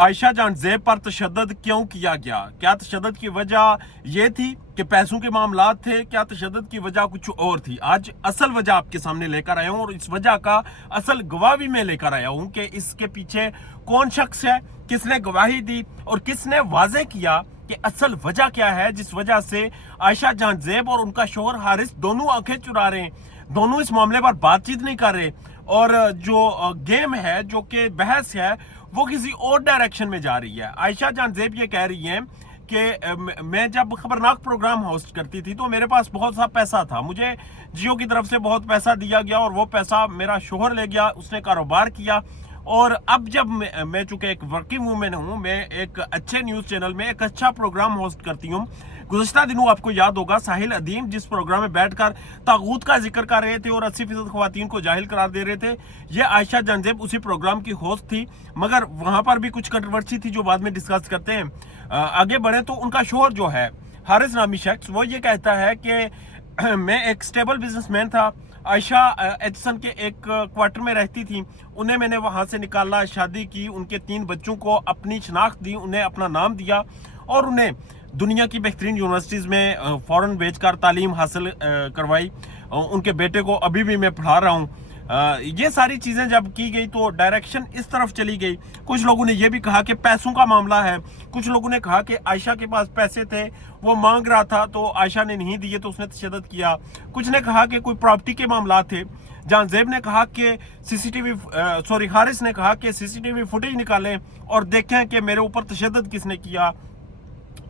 आयशा जान ज़ेब पर तशद्दुद क्यों किया गया? क्या तशद्दुद की वजह ये थी कि पैसों के मामलात थे? क्या तशद्दुद की वजह कुछ और थी? आज असल वजह आपके सामने लेकर आया हूँ और इस वजह का असल गवाह भी मैं लेकर आया हूँ कि इसके पीछे कौन शख्स है, किसने गवाही दी और किसने वाज़ेह किया कि असल वजह क्या है जिस वजह से आयशा जान ज़ेब और उनका शोहर हारिस दोनों आंखें चुरा रहे हैं, दोनों इस मामले पर बातचीत नहीं कर रहे और जो गेम है, जो कि बहस है, वो किसी और डायरेक्शन में जा रही है। आयशा जान ज़ेब ये कह रही हैं कि मैं जब खबरनाक प्रोग्राम होस्ट करती थी तो मेरे पास बहुत सा पैसा था, मुझे जियो की तरफ से बहुत पैसा दिया गया और वो पैसा मेरा शोहर ले गया, उसने कारोबार किया। और अब जब मैं चूंकि एक वर्किंग वूमेन हूँ, मैं एक अच्छे न्यूज़ चैनल में एक अच्छा प्रोग्राम होस्ट करती हूँ। गुज़श्ता दिनों आपको याद होगा साहिल अदीम जिस प्रोग्राम में बैठकर तागूत का जिक्र कर रहे थे और 80% ख्वातीन को जाहिल करार दे रहे थे, ये आयशा जान ज़ेब उसी प्रोग्राम की होस्ट थी। मगर वहाँ पर भी कुछ कंट्रोवर्सी थी जो बाद में डिस्कस करते हैं। आगे बढ़े तो उनका शोहर जो है हारिस नामी शख्स, वो ये कहता है कि मैं एक स्टेबल बिजनेसमैन था, आयशा एचसन के एक क्वार्टर में रहती थी, उन्हें मैंने वहाँ से निकाला, शादी की, उनके 3 बच्चों को अपनी शनाख्त दी, उन्हें अपना नाम दिया और उन्हें दुनिया की बेहतरीन यूनिवर्सिटीज़ में फ़ौरन भेजकर तालीम हासिल करवाई। उनके बेटे को अभी भी मैं पढ़ा रहा हूँ। ये सारी चीज़ें जब की गई तो डायरेक्शन इस तरफ चली गई। कुछ लोगों ने यह भी कहा कि पैसों का मामला है, कुछ लोगों ने कहा कि आयशा के पास पैसे थे, वो मांग रहा था तो आयशा ने नहीं दिए तो उसने तशद्दुद किया। कुछ ने कहा कि कोई प्रॉपर्टी के मामला थे। जान ज़ेब ने कहा कि हारिस ने कहा कि सीसीटीवी फुटेज निकालें और देखें कि मेरे ऊपर तशद्दुद किसने किया,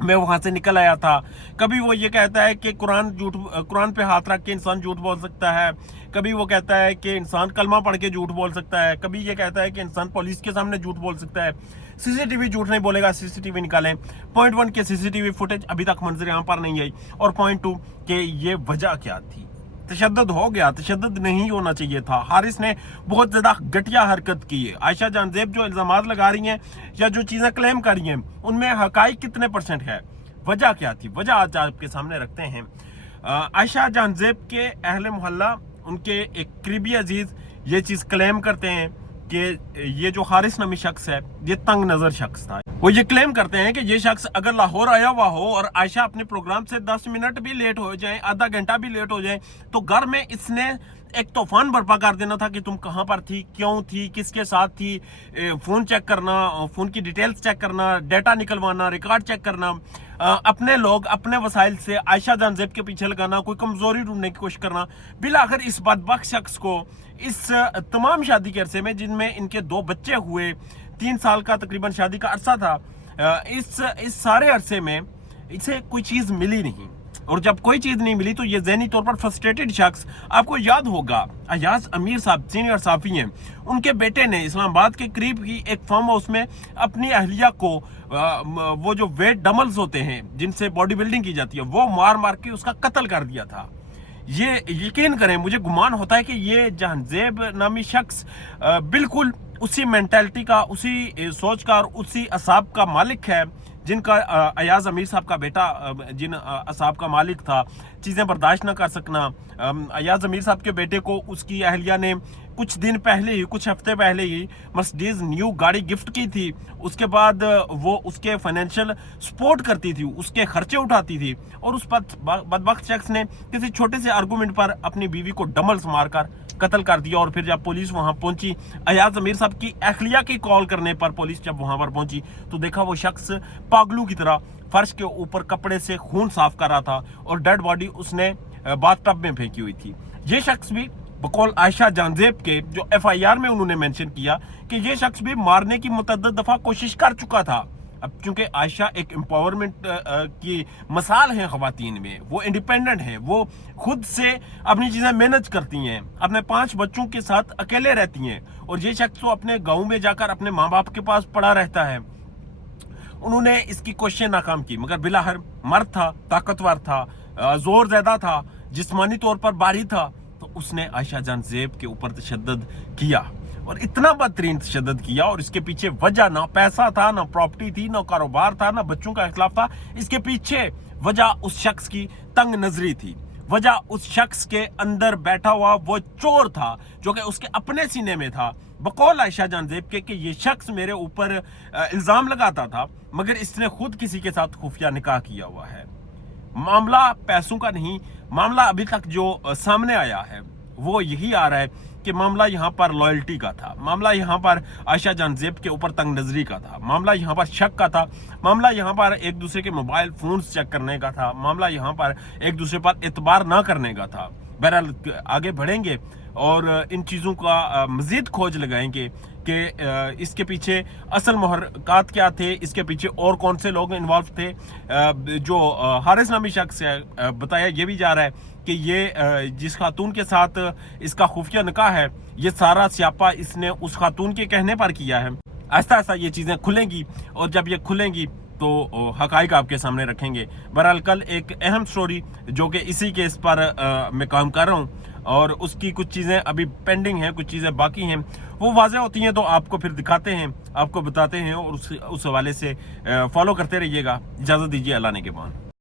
मैं वहां से निकल आया था। कभी वो ये कहता है कि कुरान पे हाथ रख के इंसान झूठ बोल सकता है, कभी वो कहता है कि इंसान कलमा पढ़ के झूठ बोल सकता है, कभी ये कहता है कि इंसान पुलिस के सामने झूठ बोल सकता है। सीसीटीवी झूठ नहीं बोलेगा, सीसीटीवी निकालें। पॉइंट 1 के सीसीटीवी फुटेज अभी तक मंजर आम पर नहीं आई। और पॉइंट 2 के ये वजह क्या थी? तशद्दुद हो गया, तशद्दुद नहीं होना चाहिए था। हारिस ने बहुत ज्यादा घटिया हरकत की है। आयशा जान ज़ेब जो इल्जामात लगा रही हैं या जो चीजें क्लेम कर रही हैं उनमें हकाइक कितने % है, वजह क्या थी? वजह आज आपके सामने रखते हैं। आयशा जान ज़ेब के अहले मोहल्ला, उनके एक करीबी अजीज ये चीज क्लेम करते हैं कि ये जो हारिस नामी शख्स है ये तंग नजर शख्स था। वो ये क्लेम करते हैं कि ये शख्स अगर लाहौर आया हुआ हो और आयशा अपने प्रोग्राम से 10 मिनट भी लेट हो जाए, आधा घंटा भी लेट हो जाए, तो घर में इसने एक तूफान बर्पा कर देना था कि तुम कहां पर थी, क्यों थी, किसके साथ थी, फोन चेक करना, फोन की डिटेल्स चेक करना, डेटा निकलवाना, रिकॉर्ड चेक करना, अपने लोग अपने वसाइल से आयशा जान ज़ेब के पीछे लगाना, कोई कमजोरी ढूंढने की कोशिश करना। बिलाखिर इस बदबख्त शख्स को इस तमाम शादी के अरसे में, जिनमें इनके 2 बच्चे हुए, 3 साल का तकरीबन शादी का अरसा था, इस सारे अरसे में इसे कोई चीज मिली नहीं। और जब कोई चीज नहीं मिली तो ये ज़हनी तौर पर फ्रस्ट्रेटेड शख्स, आपको याद होगा अयाज अमीर साहब सीनियर साफी हैं, उनके बेटे ने इस्लामाबाद के करीब ही एक फार्म हाउस में अपनी अहलिया को वो जो वेट डमल्स होते हैं जिनसे बॉडी बिल्डिंग की जाती है, वो मार मार के उसका कत्ल कर दिया था। ये यकीन करें, मुझे गुमान होता है कि ये जान ज़ेब नामी शख्स बिल्कुल उसी मेंटालिटी का, उसी सोच का और उसी असाब का मालिक है जिनका अयाज अमीर साहब का बेटा जिन असाब का मालिक था। चीज़ें बर्दाश्त ना कर सकना, अयाज अमीर साहब के बेटे को उसकी अहलिया ने कुछ दिन पहले ही, कुछ हफ्ते पहले ही मर्सिडीज न्यू गाड़ी गिफ्ट की थी। उसके बाद वो उसके फाइनेंशियल सपोर्ट करती थी, उसके खर्चे उठाती थी और उस बदबख्त शख्स ने किसी छोटे से आर्गूमेंट पर अपनी बीवी को डमल्स मारकर कत्ल कर दिया। और फिर जब पुलिस वहां पहुंची, अयाज अमीर साहब की अहलिया की कॉल करने पर पुलिस जब वहां पर पहुंची तो देखा वो शख्स पागलू की तरह फर्श के ऊपर कपड़े से खून साफ कर रहा था और डेड बॉडी उसने बाथटब में फेंकी हुई थी। ये शख्स भी बकौल आयशा जान ज़ेब के जो FIR में उन्होंने मेंशन किया कि ये शख्स भी मारने की मुतअद्दिद दफा कोशिश कर चुका था। अब चूंकि आयशा एक एम्पावरमेंट की मिसाल है ख़वातीन में, वो इंडिपेंडेंट हैं, वो खुद से अपनी चीज़ें मैनेज करती हैं, अपने 5 बच्चों के साथ अकेले रहती हैं। और ये शख्स तो अपने गाँव में जाकर अपने माँ बाप के पास पड़ा रहता है। उन्होंने इसकी कोशिशें नाकाम की, मगर बिलाखिर मर्द था, ताकतवर था, जोर ज्यादा था, जिस्मानी तौर पर भारी था, तो उसने आयशा जान ज़ेब के ऊपर तशद्दुद किया और इतना बदतरीन तशद्दुद किया। और इसके पीछे वजह ना पैसा था, ना प्रॉपर्टी थी, ना कारोबार था, ना बच्चों का इख्लाफ था। इसके पीछे वजह उस शख्स की तंग नजरी थी। वजह उस शख्स के अंदर बैठा हुआ वो चोर था जो कि उसके अपने सीने में था। बकौल आयशा जान ज़ेब के कि ये शख्स मेरे ऊपर इल्ज़ाम लगाता था मगर इसने खुद किसी के साथ खुफिया निकाह किया हुआ है। मामला पैसों का नहीं, मामला अभी तक जो सामने आया है वो यही आ रहा है कि मामला यहाँ पर लॉयल्टी का था, मामला यहाँ पर आयशा जान ज़ेब के ऊपर तंग नजरी का था, मामला यहाँ पर शक का था, मामला यहाँ पर एक दूसरे के मोबाइल फोन्स चेक करने का था, मामला यहाँ पर एक दूसरे पर एतबार ना करने का था। बहरहाल आगे बढ़ेंगे और इन चीज़ों का मज़ीद खोज लगाएंगे कि इसके पीछे असल मुहर्रिकात क्या थे, इसके पीछे और कौन से लोग इन्वॉल्व थे। जो हारिस नामी शख्स है, बताया ये भी जा रहा है कि ये जिस खातून के साथ इसका खुफिया निकाह है, ये सारा स्यापा इसने उस खातून के कहने पर किया है। आहिस्ता आहिस्ता ये चीज़ें खुलेंगी और जब ये खुलेंगी तो हकाइक आपके सामने रखेंगे। बहरहाल कल एक अहम स्टोरी जो कि इसी केस पर मैं काम कर रहा हूँ और उसकी कुछ चीज़ें अभी पेंडिंग हैं, कुछ चीज़ें बाकी हैं, वो वाज़ेह होती हैं तो आपको फिर दिखाते हैं, आपको बताते हैं और उस हवाले से फॉलो करते रहिएगा। इजाज़त दीजिए, अल्लाह ने के बाद।